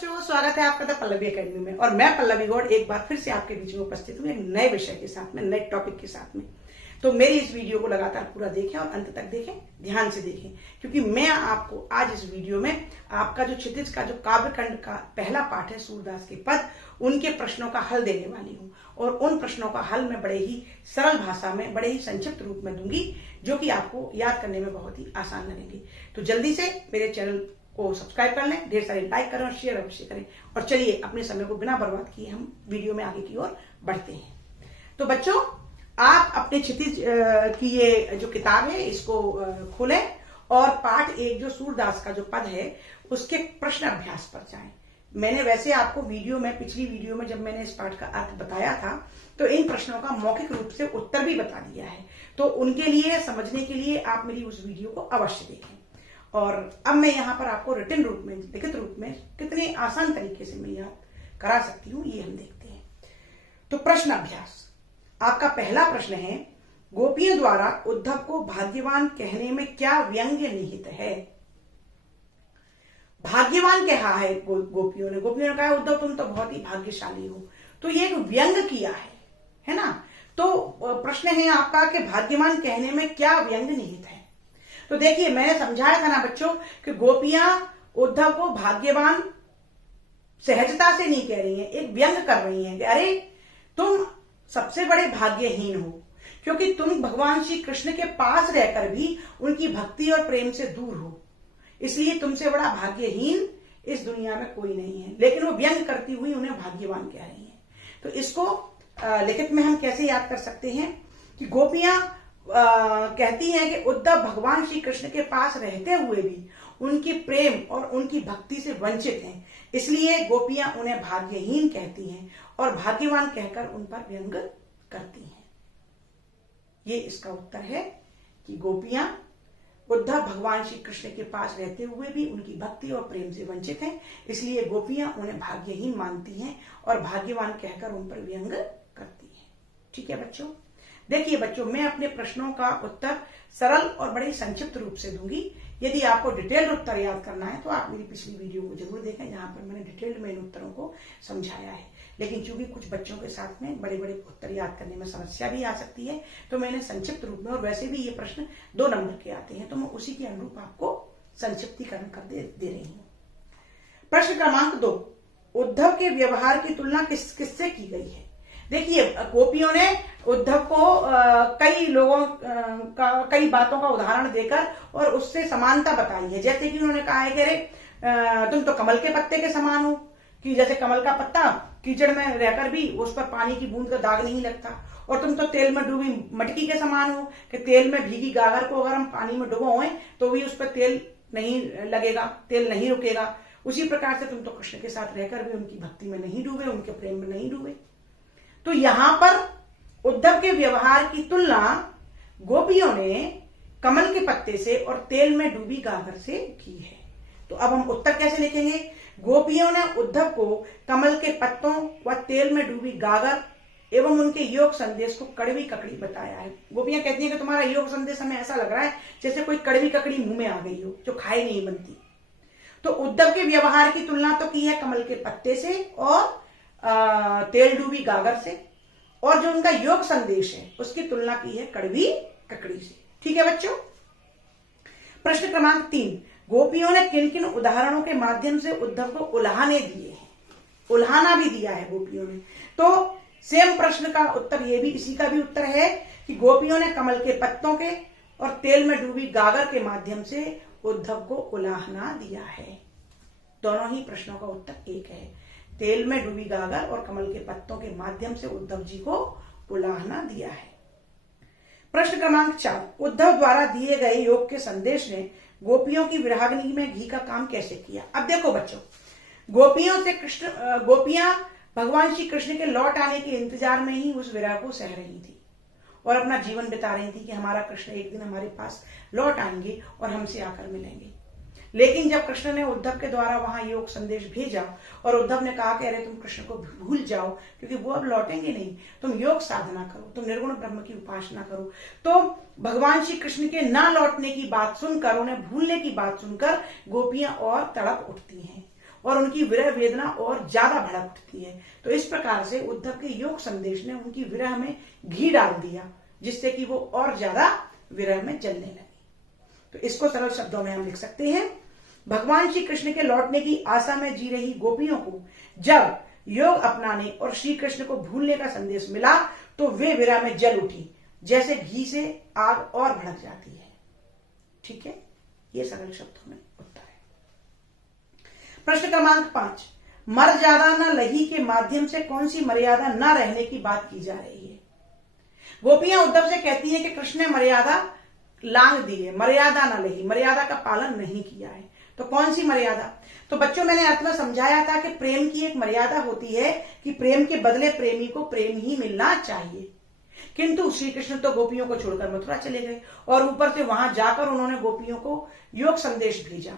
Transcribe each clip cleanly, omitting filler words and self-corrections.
बच्चों, स्वागत है आपका द पल्लवी एकेडमी में। और मैं पल्लवी गौड़ एक बार फिर से आपके बीच में उपस्थित हूँ एक नए विषय के साथ में, नए टॉपिक के साथ में। तो मेरी इस वीडियो को लगातार पूरा देखें और अंत तक देखें, ध्यान से देखें, क्योंकि मैं आपको आज इस वीडियो में आपका जो क्षितिज का जो काव्यखंड का पहला पाठ है सूरदास के पद, उनके प्रश्नों का हल देने वाली हूँ। और उन प्रश्नों का हल मैं बड़े ही सरल भाषा में, बड़े ही संक्षिप्त रूप में दूंगी, जो कि आपको याद करने में बहुत ही आसान लगेंगे। तो जल्दी से मेरे चैनल को सब्सक्राइब कर लें, ढेर सारे लाइक करें और शेयर अवश्य करें। और चलिए अपने समय को बिना बर्बाद किए हम वीडियो में आगे की ओर बढ़ते हैं। तो बच्चों, आप अपने क्षितिज की ये जो किताब है इसको खोलें और पाठ एक जो सूरदास का जो पद है उसके प्रश्न अभ्यास पर जाएं। मैंने वैसे आपको वीडियो में, पिछली वीडियो में जब मैंने इस पाठ का अर्थ बताया था, तो इन प्रश्नों का मौखिक रूप से उत्तर भी बता दिया है। तो उनके लिए, समझने के लिए आप मेरी उस वीडियो को अवश्य देखें। और अब मैं यहाँ पर आपको रिटन रूप में, लिखित रूप में कितने आसान तरीके से मैं याद करा सकती हूँ, ये हम देखते हैं। तो प्रश्न अभ्यास, आपका पहला प्रश्न है, गोपियों द्वारा उद्धव को भाग्यवान कहने में क्या व्यंग्य निहित है? भाग्यवान कहा है गोपियों ने कहा उद्धव तुम तो बहुत ही भाग्यशाली हो। तो ये एक व्यंग किया है ना। तो प्रश्न है आपका कि भाग्यवान कहने में क्या व्यंग निहित है। तो देखिए, मैंने समझाया था ना बच्चों कि गोपियां उद्धव को भाग्यवान सहजता से नहीं कह रही हैं, एक व्यंग कर रही हैं कि अरे तुम सबसे बड़े भाग्यहीन हो, क्योंकि तुम भगवान श्री कृष्ण के पास रहकर भी उनकी भक्ति और प्रेम से दूर हो, इसलिए तुमसे बड़ा भाग्यहीन इस दुनिया में कोई नहीं है। लेकिन वो व्यंग करती हुई उन्हें भाग्यवान कह रही हैं। तो इसको लिखित में हम कैसे याद कर सकते हैं कि गोपियां कहती हैं कि उद्धव भगवान श्री कृष्ण के पास रहते हुए भी उनकी प्रेम और उनकी भक्ति से वंचित हैं, इसलिए गोपियां उन्हें भाग्यहीन कहती हैं और भाग्यवान कहकर उन पर व्यंग करती हैं। ये इसका उत्तर है कि गोपियां उद्धव भगवान श्री कृष्ण के पास रहते हुए भी उनकी भक्ति और प्रेम से वंचित हैं, इसलिए गोपियां उन्हें भाग्यहीन मानती हैं और भाग्यवान कहकर उन पर व्यंग करती हैं। ठीक है बच्चों। देखिए बच्चों, मैं अपने प्रश्नों का उत्तर सरल और बड़े संक्षिप्त रूप से दूंगी। यदि आपको डिटेल्ड उत्तर याद करना है तो आप मेरी पिछली वीडियो को जरूर देखें, जहां पर मैंने डिटेल्ड में इन उत्तरों को समझाया है। लेकिन चूंकि कुछ बच्चों के साथ में बड़े बड़े उत्तर याद करने में समस्या भी आ सकती है, तो मैंने संक्षिप्त रूप में, और वैसे भी ये प्रश्न 2 नंबर के आते हैं, तो मैं उसी के अनुरूप आपको संक्षिप्तीकरण कर दे रही हूँ। प्रश्न क्रमांक 2, उद्धव के व्यवहार की तुलना किससे की गई है? देखिए, गोपियों ने उद्धव को कई बातों का उदाहरण देकर और उससे समानता बताई है। जैसे कि उन्होंने कहा है कि अरे तुम तो कमल के पत्ते के समान हो, कि जैसे कमल का पत्ता कीचड़ में रहकर भी उस पर पानी की बूंद का दाग नहीं लगता, और तुम तो तेल में डूबी मटकी के समान हो, कि तेल में भीगी गागर को अगर हम पानी में डुबोएं तो भी उस पर तेल नहीं लगेगा, तेल नहीं रुकेगा। उसी प्रकार से तुम तो कृष्ण के साथ रहकर भी उनकी भक्ति में नहीं डूबे, उनके प्रेम में नहीं डूबे। तो यहां पर उद्धव के व्यवहार की तुलना गोपियों ने कमल के पत्ते से और तेल में डूबी गागर से की है। तो अब हम उत्तर कैसे लिखेंगे? गोपियों ने उद्धव को कमल के पत्तों व तेल में डूबी गागर एवं उनके योग संदेश को कड़वी ककड़ी बताया है। गोपियां कहती हैं कि तुम्हारा योग संदेश हमें ऐसा लग रहा है जैसे कोई कड़वी ककड़ी मुंह में आ गई हो, जो खाई नहीं बनती। तो उद्धव के व्यवहार की तुलना तो की है कमल के पत्ते से और तेल डूबी गागर से, और जो उनका योग संदेश है उसकी तुलना की है कड़वी ककड़ी से। ठीक है बच्चों। प्रश्न क्रमांक 3, गोपियों ने किन किन उदाहरणों के माध्यम से उद्धव को उल्हाने दिए हैं? उल्हाना भी दिया है गोपियों ने। तो सेम प्रश्न का उत्तर ये भी, इसी का भी उत्तर है कि गोपियों ने कमल के पत्तों के और तेल में डूबी गागर के माध्यम से उद्धव को उल्हाना दिया है। दोनों ही प्रश्नों का उत्तर एक है, तेल में डूबी गागर और कमल के पत्तों के माध्यम से उद्धव जी को उल्हाना दिया है। प्रश्न क्रमांक 4, उद्धव द्वारा दिए गए योग के संदेश ने गोपियों की विरागनी में घी का काम कैसे किया? अब देखो बच्चों, गोपियां भगवान श्री कृष्ण के लौट आने के इंतजार में ही उस विरह को सह रही थी और अपना जीवन बिता रही थी कि हमारा कृष्ण एक दिन हमारे पास लौट आएंगे और हमसे आकर मिलेंगे। लेकिन जब कृष्ण ने उद्धव के द्वारा वहां योग संदेश भेजा और उद्धव ने कहा कि अरे तुम कृष्ण को भूल जाओ, क्योंकि वो अब लौटेंगे नहीं, तुम योग साधना करो, तुम निर्गुण ब्रह्म की उपासना करो। तो भगवान श्री कृष्ण के ना लौटने की बात सुनकर, उन्हें भूलने की बात सुनकर गोपियां और तड़प उठती हैं और उनकी विरह वेदना और ज्यादा भड़क उठती है। तो इस प्रकार से उद्धव के योग संदेश ने उनकी विरह में घी डाल दिया, जिससे कि वो और ज्यादा विरह में जलने लगी। तो इसको सरल शब्दों में हम लिख सकते हैं, भगवान श्री कृष्ण के लौटने की आशा में जी रही गोपियों को जब योग अपनाने और श्री कृष्ण को भूलने का संदेश मिला तो वे विरह में जल उठी, जैसे घी से आग और भड़क जाती है। ठीक है, ये सरल शब्दों में उत्तर है। प्रश्न क्रमांक 5, मर ज्यादा न लही के माध्यम से कौन सी मर्यादा न रहने की बात की जा रही है? गोपियां उद्धव से कहती हैं कि कृष्ण ने मर्यादा लांघ दी है, मर्यादा न लही, मर्यादा का पालन नहीं किया है। तो कौन सी मर्यादा? तो बच्चों, मैंने अर्थ में समझाया था कि प्रेम की एक मर्यादा होती है कि प्रेम के बदले प्रेमी को प्रेम ही मिलना चाहिए। किंतु श्री कृष्ण तो गोपियों को छोड़कर मथुरा चले गए और ऊपर से वहां जाकर उन्होंने गोपियों को योग संदेश भेजा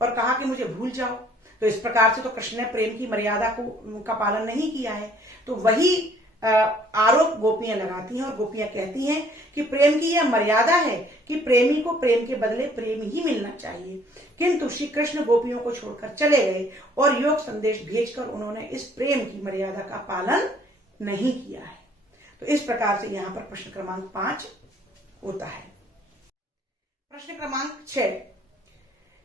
और कहा कि मुझे भूल जाओ। तो इस प्रकार से तो कृष्ण ने प्रेम की मर्यादा का पालन नहीं किया है। तो वही आरोप गोपियां लगाती हैं और गोपियां कहती हैं कि प्रेम की यह मर्यादा है कि प्रेमी को प्रेम के बदले प्रेम ही मिलना चाहिए। किंतु श्री कृष्ण गोपियों को छोड़कर चले गए और योग संदेश भेजकर उन्होंने इस प्रेम की मर्यादा का पालन नहीं किया है। तो इस प्रकार से यहां पर प्रश्न क्रमांक 5 होता है। प्रश्न क्रमांक 6,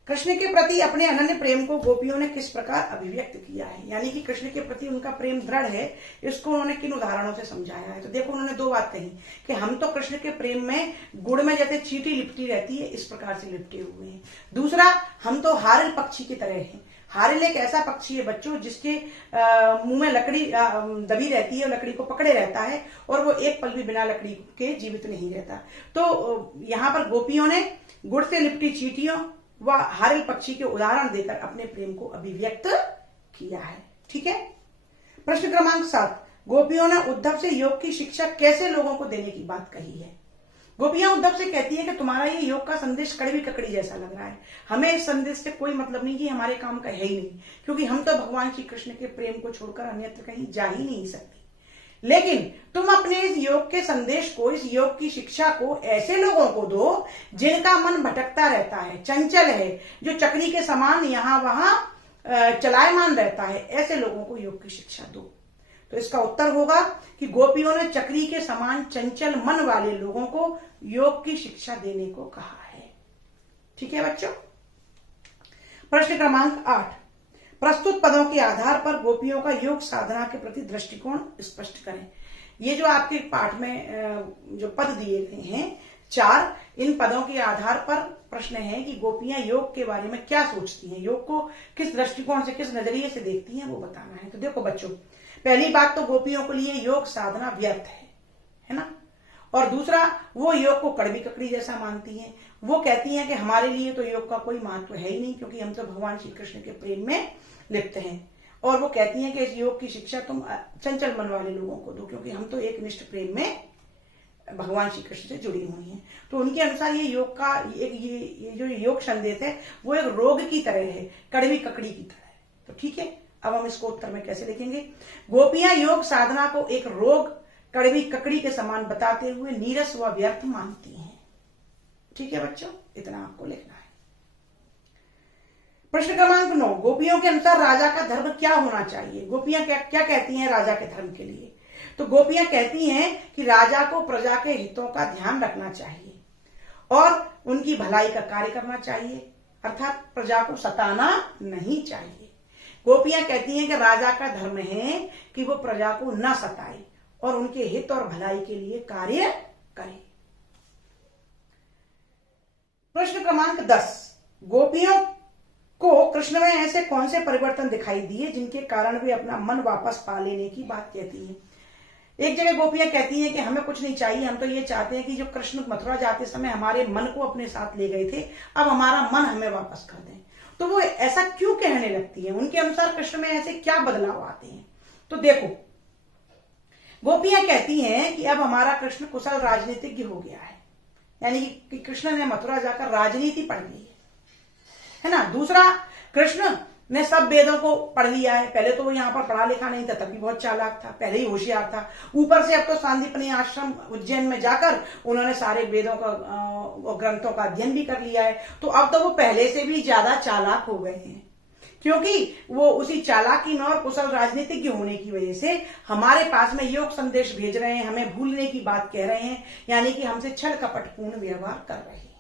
कृष्ण के प्रति अपने अनन्य प्रेम को गोपियों ने किस प्रकार अभिव्यक्त किया है? यानी कि कृष्ण के प्रति उनका प्रेम दृढ़ है, इसको उन्होंने किन उदाहरणों से समझाया है? तो देखो, उन्होंने 2 बात कही कि हम तो कृष्ण के प्रेम में गुड़ में जैसे चींटी लिपटी रहती है, इस प्रकार से लिपटे हुए हैं। दूसरा, हम तो हारिल पक्षी की तरह हैं। हारिल एक ऐसा पक्षी है बच्चों जिसके मुंह में लकड़ी दबी रहती है, लकड़ी को पकड़े रहता है और वो एक पल भी बिना लकड़ी के जीवित नहीं रहता। तो यहाँ पर गोपियों ने गुड़ से लिपटी चींटियों व हारिल पक्षी के उदाहरण देकर अपने प्रेम को अभिव्यक्त किया है। ठीक है। प्रश्न क्रमांक 7, गोपियों ने उद्धव से योग की शिक्षा कैसे लोगों को देने की बात कही है? गोपियां उद्धव से कहती है कि तुम्हारा ये योग का संदेश कड़वी ककड़ी जैसा लग रहा है, हमें इस संदेश से कोई मतलब नहीं, कि हमारे काम का है ही नहीं, क्योंकि हम तो भगवान श्री कृष्ण के प्रेम को छोड़कर अन्यत्र कहीं जा ही नहीं सकते। लेकिन तुम अपने इस योग के संदेश को, इस योग की शिक्षा को ऐसे लोगों को दो जिनका मन भटकता रहता है, चंचल है, जो चक्री के समान यहां वहां चलायमान रहता है, ऐसे लोगों को योग की शिक्षा दो। तो इसका उत्तर होगा कि गोपियों ने चक्री के समान चंचल मन वाले लोगों को योग की शिक्षा देने को कहा है। ठीक है बच्चों। प्रश्न क्रमांक 8, प्रस्तुत पदों के आधार पर गोपियों का योग साधना के प्रति दृष्टिकोण स्पष्ट करें। ये जो आपके पाठ में जो पद दिए गए हैं 4, इन पदों के आधार पर प्रश्न है कि गोपियां योग के बारे में क्या सोचती हैं, योग को किस दृष्टिकोण से, किस नजरिए से देखती हैं, वो बताना है। तो देखो बच्चों, पहली बात तो गोपियों के लिए योग साधना व्यर्थ है ना। और दूसरा, वो योग को कड़वी ककड़ी जैसा मानती हैं। वो कहती हैं कि हमारे लिए तो योग का कोई महत्व है ही नहीं, क्योंकि हम तो भगवान श्री कृष्ण के प्रेम में लिप्त हैं। और वो कहती हैं कि इस योग की शिक्षा तुम चंचल मन वाले लोगों को दो, क्योंकि हम तो एक निष्ठ प्रेम में भगवान श्री कृष्ण से जुड़ी हुई हैं। तो उनके अनुसार ये योग का ये जो योग संदेश है वो एक रोग की तरह है, कड़वी ककड़ी की तरह है। तो ठीक है, अब हम इसको उत्तर में कैसे लिखेंगे? गोपियां योग साधना को एक रोग, कड़वी ककड़ी के समान बताते हुए नीरस व व्यर्थ मानती हैं। ठीक है बच्चों, इतना आपको लिखना है। प्रश्न क्रमांक 9, गोपियों के अनुसार राजा का धर्म क्या होना चाहिए? गोपियां क्या कहती हैं राजा के धर्म के लिए? तो गोपियां कहती हैं कि राजा को प्रजा के हितों का ध्यान रखना चाहिए और उनकी भलाई का कार्य करना चाहिए, अर्थात प्रजा को सताना नहीं चाहिए। गोपियां कहती हैं कि राजा का धर्म है कि वो प्रजा को न सताए और उनके हित और भलाई के लिए कार्य करे। प्रश्न क्रमांक 10, गोपियों को कृष्ण में ऐसे कौन से परिवर्तन दिखाई दिए जिनके कारण वे अपना मन वापस पा लेने की बात कहती हैं? एक जगह गोपियां कहती हैं कि हमें कुछ नहीं चाहिए, हम तो ये चाहते हैं कि जो कृष्ण मथुरा जाते समय हमारे मन को अपने साथ ले गए थे, अब हमारा मन हमें वापस कर दें। तो वो ऐसा क्यों कहने लगती है? उनके अनुसार कृष्ण में ऐसे क्या बदलाव आते हैं? तो देखो, गोपियां कहती हैं कि अब हमारा कृष्ण कुशल राजनीतिज्ञ हो गया है, यानी कि कृष्ण ने मथुरा जाकर राजनीति पढ़ ली है ना। दूसरा, कृष्ण ने सब वेदों को पढ़ लिया है। पहले तो वो यहाँ पर पढ़ा लिखा नहीं था, तब भी बहुत चालाक था, पहले ही होशियार था। ऊपर से अब तो सांदीपनी आश्रम उज्जैन में जाकर उन्होंने सारे वेदों का ग्रंथों का अध्ययन भी कर लिया है। तो अब तो वो पहले से भी ज्यादा चालाक हो गए हैं, क्योंकि वो उसी चालाकी में और कुशल राजनीतिज्ञ होने की वजह से हमारे पास में योग संदेश भेज रहे हैं, हमें भूलने की बात कह रहे हैं, यानी कि हमसे छल कपटपूर्ण व्यवहार कर रहे हैं।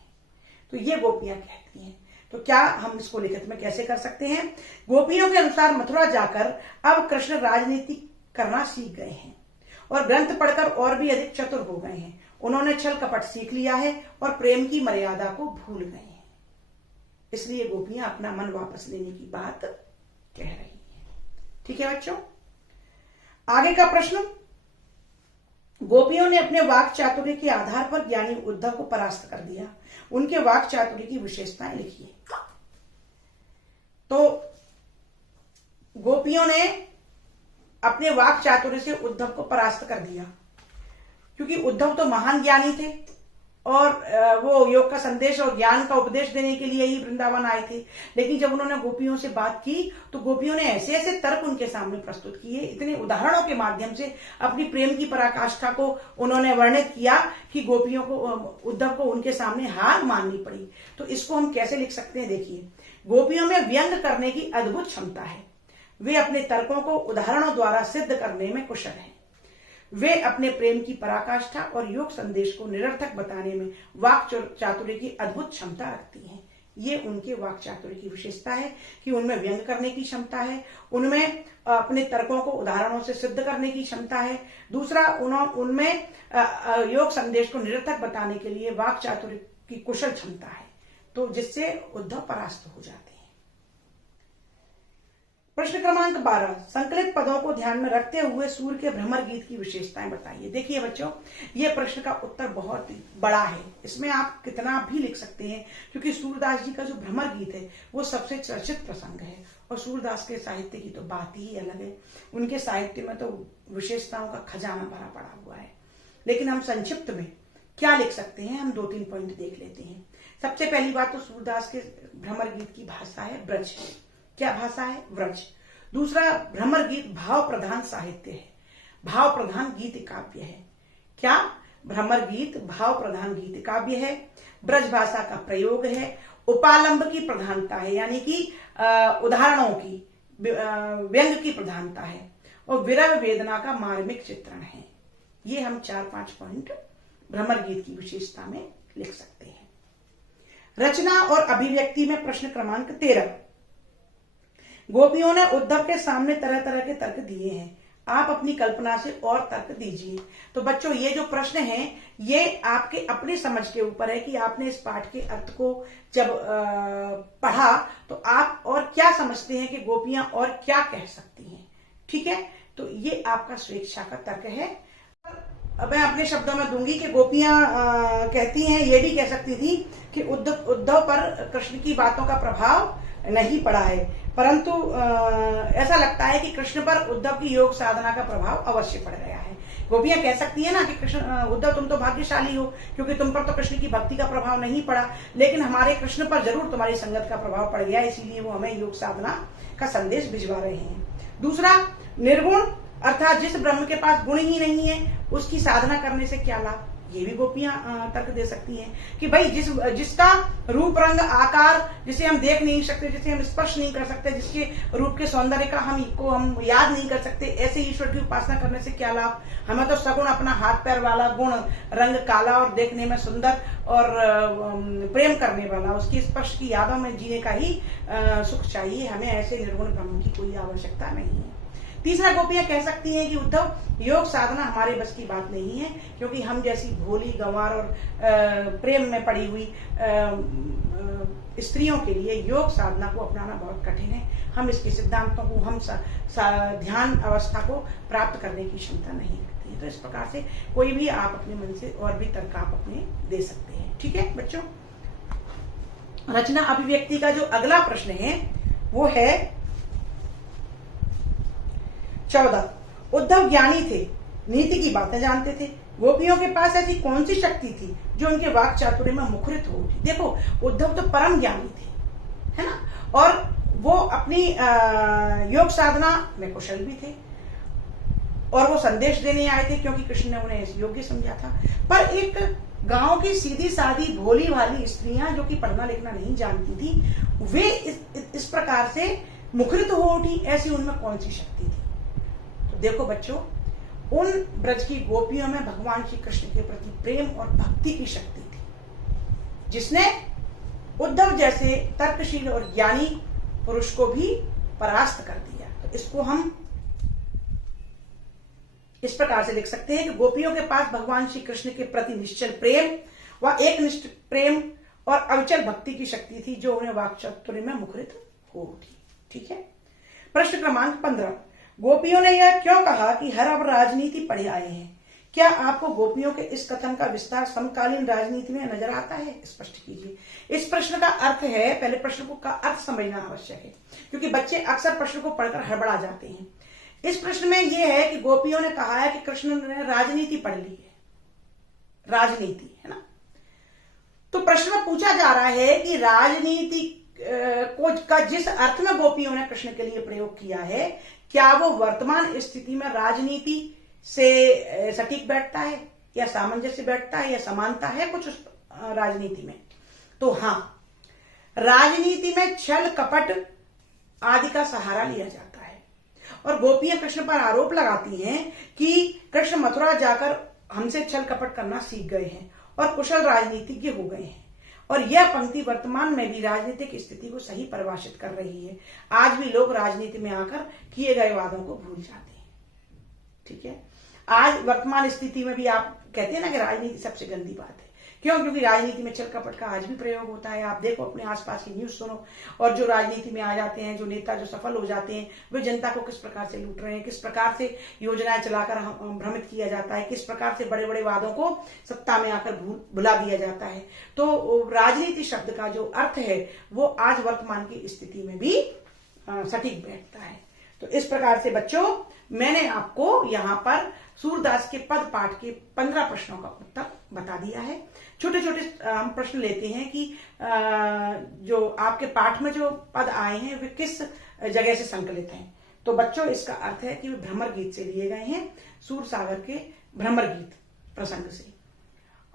तो ये गोपियां कहती हैं। तो क्या हम इसको लिखित में कैसे कर सकते हैं? गोपियों के अनुसार मथुरा जाकर अब कृष्ण राजनीति करना सीख गए हैं और ग्रंथ पढ़कर और भी अधिक चतुर हो गए हैं। उन्होंने छल कपट सीख लिया है और प्रेम की मर्यादा को भूल गए हैं। इसलिए गोपियां अपना मन वापस लेने की बात कह रही हैं। ठीक है बच्चों, आगे का प्रश्न। गोपियों ने अपने वाक चातुर्य के आधार पर ज्ञानी उद्धव को परास्त कर दिया। उनके वाक चातुर्य की विशेषताएं लिखिए। तो गोपियों ने अपने वाक चातुर्य से उद्धव को परास्त कर दिया, क्योंकि उद्धव तो महान ज्ञानी थे और वो योग का संदेश और ज्ञान का उपदेश देने के लिए ही वृंदावन आए थे। लेकिन जब उन्होंने गोपियों से बात की तो गोपियों ने ऐसे ऐसे तर्क उनके सामने प्रस्तुत किए, इतने उदाहरणों के माध्यम से अपनी प्रेम की पराकाष्ठा को उन्होंने वर्णित किया कि गोपियों को, उद्धव को उनके सामने हार माननी पड़ी। तो इसको हम कैसे लिख सकते हैं? देखिए, गोपियों में व्यंग करने की अद्भुत क्षमता है। वे अपने तर्कों को उदाहरणों द्वारा सिद्ध करने में कुशल हैं। वे अपने प्रेम की पराकाष्ठा और योग संदेश को निरर्थक बताने में वाक चातुर्य की अद्भुत क्षमता रखती हैं। ये उनके वाक चातुर्य की विशेषता है कि उनमें व्यंग करने की क्षमता है, उनमें अपने तर्कों को उदाहरणों से सिद्ध करने की क्षमता है। दूसरा, उनमें योग संदेश को निरर्थक बताने के लिए वाक चातुर्य की कुशल क्षमता है, तो जिससे उद्धव परास्त हो जाते हैं। प्रश्न क्रमांक 12, संकलित पदों को ध्यान में रखते हुए सूर्य के भ्रमर गीत की विशेषताएं बताइए। देखिए बच्चों, ये प्रश्न का उत्तर बहुत बड़ा है, इसमें आप कितना भी लिख सकते हैं, क्योंकि सूरदास जी का जो भ्रमर गीत है वो सबसे चर्चित प्रसंग है और सूरदास के साहित्य की तो बात ही अलग है। उनके साहित्य में तो विशेषताओं का खजाना भरा पड़ा हुआ है। लेकिन हम संक्षिप्त में क्या लिख सकते हैं, हम 2-3 पॉइंट देख लेते हैं। सबसे पहली बात तो सूरदास के भ्रमर गीत की भाषा है ब्रज। क्या भाषा है? व्रज। दूसरा, भ्रमर गीत भाव प्रधान साहित्य है, भाव प्रधान गीत काव्य है। क्या? भ्रमर गीत भाव प्रधान गीत काव्य है। ब्रज भाषा का प्रयोग है, उपालंब की प्रधानता है, यानी कि उदाहरणों की, व्यंग की प्रधानता है, और विरह वेदना का मार्मिक चित्रण है। ये हम 4-5 पॉइंट भ्रमर गीत की विशेषता में लिख सकते हैं। रचना और अभिव्यक्ति में प्रश्न क्रमांक 13, गोपियों ने उद्धव के सामने तरह तरह के तर्क दिए हैं, आप अपनी कल्पना से और तर्क दीजिए। तो बच्चों, ये जो प्रश्न है ये आपके अपनी समझ के ऊपर है कि आपने इस पाठ के अर्थ को जब पढ़ा तो आप और क्या समझते हैं कि गोपियां और क्या कह सकती हैं। ठीक है, तो ये आपका स्वेच्छा का तर्क है। अब मैं अपने शब्दों में दूंगी कि गोपियां कहती हैं, ये भी कह सकती थी कि उद्धव पर कृष्ण की बातों का प्रभाव नहीं पड़ा है, परंतु ऐसा लगता है कि कृष्ण पर उद्धव की योग साधना का प्रभाव अवश्य पड़ गया है। गोपियां कह सकती है ना कि कृष्ण, उद्धव तुम तो भाग्यशाली हो क्योंकि तुम पर तो कृष्ण की भक्ति का प्रभाव नहीं पड़ा, लेकिन हमारे कृष्ण पर जरूर तुम्हारी संगत का प्रभाव पड़ गया, इसीलिए वो हमें योग साधना का संदेश भिजवा रहे हैं। दूसरा, निर्गुण अर्थात जिस ब्रह्म के पास गुण ही नहीं है उसकी साधना करने से क्या लाभ, ये भी गोपियां तर्क दे सकती हैं कि भाई जिसका रूप रंग आकार जिसे हम देख नहीं सकते, जिसे हम स्पर्श नहीं कर सकते, जिसके रूप के सौंदर्य का हम याद नहीं कर सकते, ऐसे ईश्वर की उपासना करने से क्या लाभ। हमें तो सगुण अपना हाथ पैर वाला, गुण रंग काला और देखने में सुंदर और प्रेम करने वाला, उसकी स्पर्श की यादों में जीने का ही सुख चाहिए, हमें ऐसे निर्गुण ब्रह्म की कोई आवश्यकता नहीं है। तीसरा, गोपियां कह सकती हैं कि उद्धव योग साधना हमारे बस की बात नहीं है, क्योंकि हम जैसी भोली गंवार और प्रेम में पड़ी हुई स्त्रियों के लिए योग साधना को अपनाना बहुत कठिन है। हम इसके सिद्धांतों को, हम ध्यान अवस्था को प्राप्त करने की क्षमता नहीं रखती है। तो इस प्रकार से कोई भी आप अपने मन से और भी तर्क आप अपने दे सकते हैं। ठीक है बच्चों, रचना अभिव्यक्ति का जो अगला प्रश्न है वो है 14, उद्धव ज्ञानी थे, नीति की बातें जानते थे, गोपियों के पास ऐसी कौन सी शक्ति थी जो उनके वाक चातुर्य में मुखरित हो उठी। देखो, उद्धव तो परम ज्ञानी थे, है ना, और वो अपनी योग साधना में कुशल भी थे और वो संदेश देने आए थे क्योंकि कृष्ण ने उन्हें योग्य समझा था। पर एक गांव की सीधी सादी भोली भाली स्त्रियां जो कि पढ़ना लिखना नहीं जानती थी, वे इस प्रकार से मुखरित हो उठी, ऐसी उनमें कौन सी शक्ति थी? तो देखो बच्चों, उन ब्रज की गोपियों में भगवान श्री कृष्ण के प्रति प्रेम और भक्ति की शक्ति थी, जिसने उद्धव जैसे तर्कशील और ज्ञानी पुरुष को भी परास्त कर दिया। तो इसको हम इस प्रकार से लिख सकते हैं कि गोपियों के पास भगवान श्री कृष्ण के प्रति निश्चल प्रेम व एकनिष्ठ प्रेम और अविचल भक्ति की शक्ति थी, जो उन्हें वाक्चातुर्य में मुखरित हो उठी। ठीक है। प्रश्न क्रमांक 15, गोपियों ने यह क्यों कहा कि हर अब राजनीति पढ़े आए हैं? क्या आपको गोपियों के इस कथन का विस्तार समकालीन राजनीति में नजर आता है? स्पष्ट कीजिए। इस प्रश्न का अर्थ है, पहले प्रश्न को का अर्थ समझना आवश्यक है, क्योंकि बच्चे अक्सर प्रश्न को पढ़कर हड़बड़ा जाते हैं। इस प्रश्न में यह है कि गोपियों ने कहा है कि कृष्ण ने राजनीति पढ़ ली है, राजनीति है ना। तो प्रश्न में पूछा जा रहा है कि राजनीति को का जिस अर्थ में गोपियों ने कृष्ण के लिए प्रयोग किया है, क्या वो वर्तमान स्थिति में राजनीति से सटीक बैठता है, या सामंजस्य बैठता है, या समानता है कुछ उस राजनीति में? तो हाँ, राजनीति में छल कपट आदि का सहारा लिया जाता है, और गोपियां कृष्ण पर आरोप लगाती हैं कि कृष्ण मथुरा जाकर हमसे छल कपट करना सीख गए हैं और कुशल राजनीतिज्ञ हो गए हैं। और यह पंक्ति वर्तमान में भी राजनीतिक स्थिति को सही परिभाषित कर रही है। आज भी लोग राजनीति में आकर किए गए वादों को भूल जाते हैं। ठीक है। आज वर्तमान स्थिति में भी आप कहते हैं ना कि राजनीति सबसे गंदी बात है। क्यों? क्योंकि राजनीति में छल कपट का आज भी प्रयोग होता है। आप देखो, अपने आसपास की न्यूज सुनो, और जो राजनीति में आ जाते हैं, जो नेता जो सफल हो जाते हैं, वे जनता को किस प्रकार से लूट रहे हैं, किस प्रकार से योजनाएं चलाकर भ्रमित किया जाता है, किस प्रकार से बड़े बड़े वादों को सत्ता में आकर भुला दिया जाता है। तो राजनीति शब्द का जो अर्थ है वो आज वर्तमान की स्थिति में भी सटीक बैठता है। तो इस प्रकार से बच्चों, मैंने आपको यहाँ पर सूरदास के पद पाठ के 15 प्रश्नों का उत्तर बता दिया है। छोटे छोटे हम प्रश्न लेते हैं कि जो आपके पाठ में जो पद आए हैं वे किस जगह से संकलित हैं। तो बच्चों, इसका अर्थ है कि वे भ्रमर गीत से लिए गए हैं, सूर सागर के भ्रमर गीत प्रसंग से।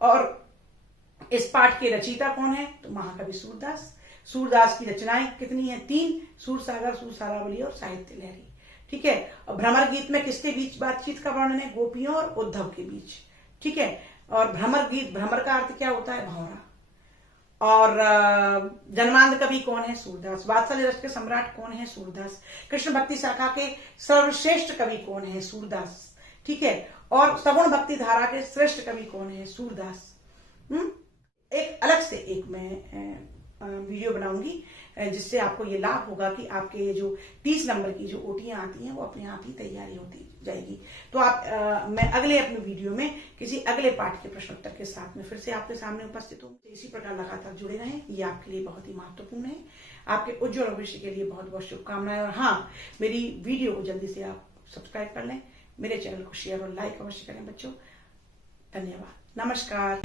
और इस पाठ के रचयिता कौन है? तो महाकवि सूरदास। सूरदास की रचनाएं कितनी हैं? 3, सूर सागर, सूर सारावली और साहित्य लहरी। ठीक है। और भ्रमर गीत में किसके बीच बातचीत का वर्णन है? गोपियों और उद्धव के बीच। ठीक है। और भ्रमर गीत, भ्रमर का अर्थ क्या होता है? भंवरा। और जन्मांध कवि कौन है? सूरदास। वात्सल्य रस के सम्राट कौन है? सूरदास। कृष्ण भक्ति शाखा के सर्वश्रेष्ठ कवि कौन है? सूरदास। ठीक है। और सगुण भक्ति धारा के श्रेष्ठ कवि कौन है? सूरदास। एक अलग से एक मैं वीडियो बनाऊंगी, जिससे आपको ये लाभ होगा कि आपके ये जो 30 नंबर की जो ओटियां आती हैं वो अपने आप ही तैयारी होती जाएगी। तो आप मैं अगले अपने वीडियो में किसी अगले पाठ के प्रश्नोत्तर के साथ में फिर से आपके सामने उपस्थित हूँ। इसी प्रकार लगातार जुड़े रहें, ये आपके लिए बहुत ही महत्वपूर्ण है। आपके उज्जवल भविष्य के लिए बहुत बहुत शुभकामनाएं। और हाँ, मेरी वीडियो को जल्दी से आप सब्सक्राइब कर लें, मेरे चैनल को शेयर और लाइक अवश्य करें बच्चों। धन्यवाद। नमस्कार।